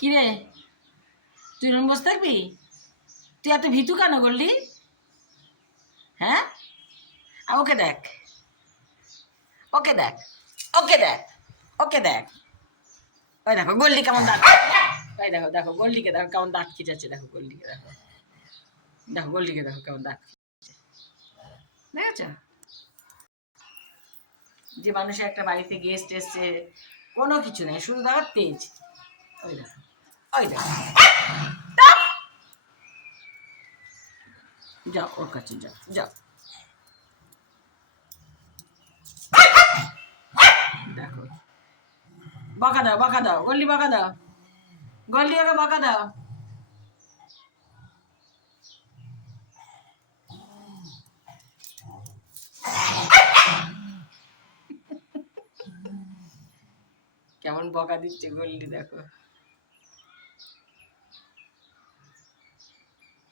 কিরে, তুই রুম বসে থাকবি? তুই এত ভীতু কেন করলি? হ্যাঁ, ওকে দেখ, ওকে দেখ, ওকে দেখ, ওকে দেখ। ওই দেখো গোল্ডি কেমন দাঁত, ওই দেখো দেখো গোল্ডিকে দেখো কেমন দাঁত খিচাচ্ছে, দেখো গোল্ডিকে দেখো, দেখো গোল্ডিকে দেখো কেমন দাঁত খিচাচ্ছে, দেখেছ? যে মানুষের একটা বাড়িতে গেস্ট এসছে, কোনো কিছু নেই, শুধু দেখো তেজ। ওই দেখো, ওই দেখো, যাও ওর কাছে যাও, যাও দেখো, বকা দাও, বকা দাও, গল্লি বকা দাও, গল্লি ওকে বকা দাও। কেমন বকা দিচ্ছে গল্লি দেখো।